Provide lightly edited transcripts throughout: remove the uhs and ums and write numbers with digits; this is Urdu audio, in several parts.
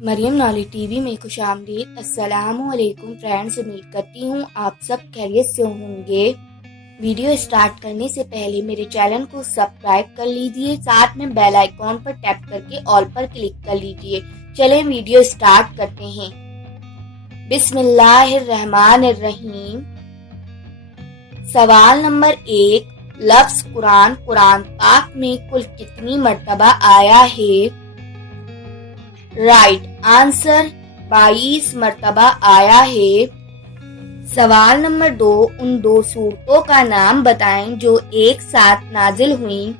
مریم نالی ٹی وی میں خوش آمدید۔ السلام علیکم فرینڈز، امید کرتی ہوں آپ سب خیریت سے ہوں گے۔ ویڈیو سٹارٹ کرنے سے پہلے میرے چینل کو سبسکرائب کر لیجئے، ساتھ میں بیل آئیکن پر ٹیپ کر کے آل پر کلک کر لیجئے۔ چلیں ویڈیو سٹارٹ کرتے ہیں۔ بسم اللہ الرحمن الرحیم۔ سوال نمبر 1، لفظ قرآن پاک میں کل کتنی مرتبہ آیا ہے؟ رائٹ آنسر 22 مرتبہ آیا ہے۔ سوال نمبر 2، ان 2 سورتوں کا نام بتائیں جو ایک ساتھ نازل ہوئیں۔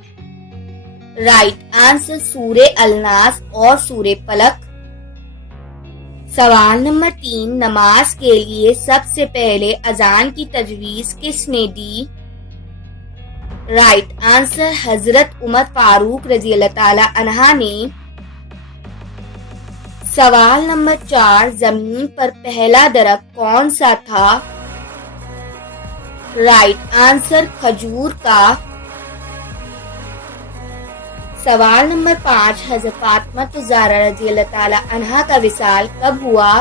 رائٹ آنسر سورہ الناس اور سورہ فلق۔ سوال نمبر 3، نماز کے لیے سب سے پہلے اذان کی تجویز کس نے دی؟ رائٹ آنسر حضرت عمر فاروق رضی اللہ تعالی عنہ نے۔ سوال نمبر 4، زمین پر پہلا درخت کون سا تھا؟ رائٹ آنسر کھجور کا۔ سوال نمبر 5، حضرت فاطمہ الزہرا رضی اللہ تعالی عنہا کا وصال کب ہوا؟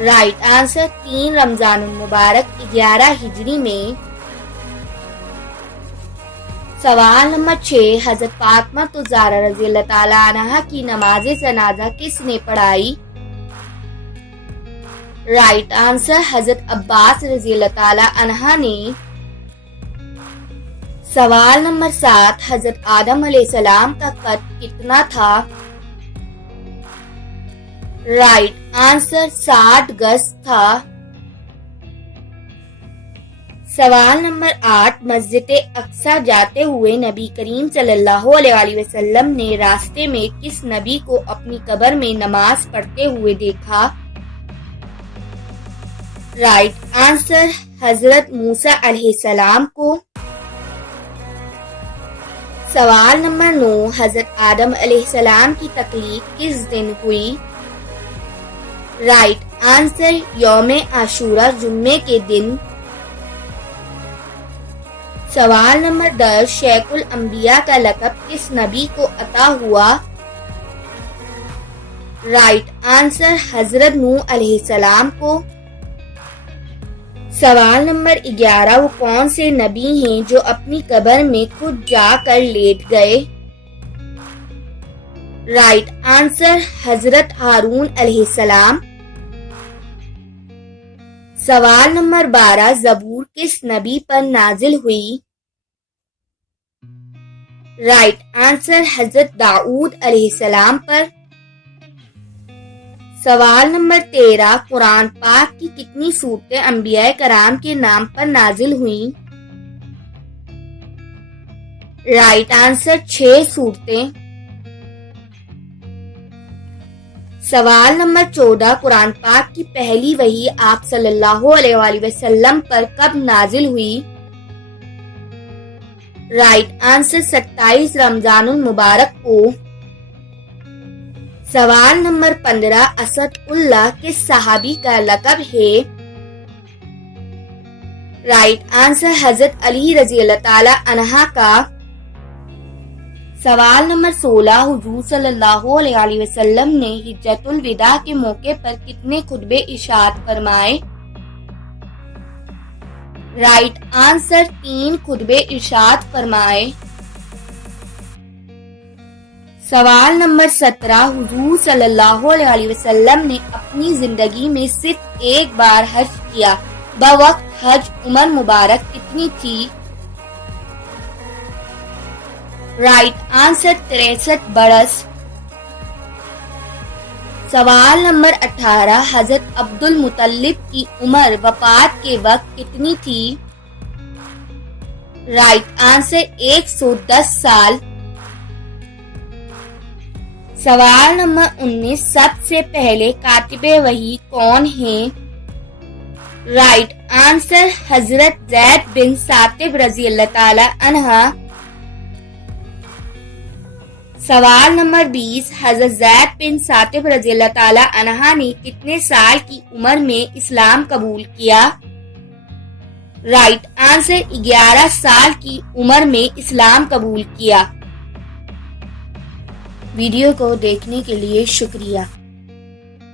رائٹ آنسر 3 رمضان المبارک 11 ہجری میں۔ سوال نمبر 6، حضرت فاطمہ الزہرا رضی اللہ تعالی عنہا کی نماز جنازہ کس نے پڑھائی؟ رائٹ آنسر حضرت عباس رضی اللہ تعالی عنہ نے۔ سوال نمبر 7، حضرت آدم علیہ السلام کا قد کتنا تھا؟ رائٹ آنسر 60 گز تھا۔ سوال نمبر 8، مسجد اقصی جاتے ہوئے نبی کریم صلی اللہ علیہ وسلم نے راستے میں کس نبی کو اپنی قبر میں نماز پڑھتے ہوئے دیکھا؟ رائٹ آنسر حضرت موسیٰ علیہ السلام کو۔ سوال نمبر 9، حضرت آدم علیہ السلام کی تخلیق کس دن ہوئی؟ رائٹ آنسر یوم عاشوراء جمعے کے دن۔ سوال نمبر 10، شیخ الانبیاء کا لقب کس نبی کو عطا ہوا؟ رائٹ آنسر حضرت نوح علیہ السلام کو۔ سوال نمبر 11، وہ کون سے نبی ہیں جو اپنی قبر میں خود جا کر لیٹ گئے؟ رائٹ آنسر حضرت ہارون علیہ السلام۔ سوال نمبر 12، زبور کس نبی پر نازل ہوئی؟ رائٹ آنسر حضرت داؤد علیہ السلام پر۔ سوال نمبر 13، قرآن پاک کی کتنی سورتیں انبیاء کرام کے نام پر نازل ہوئیں؟ Right answer 6 سورتیں۔ سوال نمبر 14، قرآن پاک کی پہلی وحی آپ صلی اللہ علیہ وسلم پر کب نازل ہوئی؟ رائٹ آنسر 27 رمضان المبارک کو۔ سوال نمبر 15، اسد اللہ کس صحابی کا لقب ہے؟ رائٹ آنسر حضرت علی رضی اللہ تعالی عنہ کا۔ سوال نمبر 16، حضور صلی اللہ علیہ وسلم نے حجۃ الوداع کے موقع پر کتنے خطبے ارشاد فرمائے؟ رائٹ آنسر 3 خطبے ارشاد فرمائے۔ سوال نمبر 17، حضور صلی اللہ علیہ وسلم نے اپنی زندگی میں صرف ایک بار حج کیا، بوقت حج عمر مبارک کتنی تھی؟ رائٹ آنسر 63 برس۔ سوال نمبر 18، حضرت عبد المطلب کی عمر وفات کے وقت کتنی تھی؟ رائٹ آنسر 110 سال۔ سوال نمبر 19، سب سے پہلے کاتب وحی کون ہیں؟ رائٹ آنسر حضرت زید بن ثابت رضی اللہ تعالی عنہ۔ سوال نمبر 20، حضرت زید بن ثابت رضی اللہ تعالی عنہ نے کتنے سال کی عمر میں اسلام قبول کیا؟ رائٹ آنسر 11 سال کی عمر میں اسلام قبول کیا۔ ویڈیو کو دیکھنے کے لیے شکریہ۔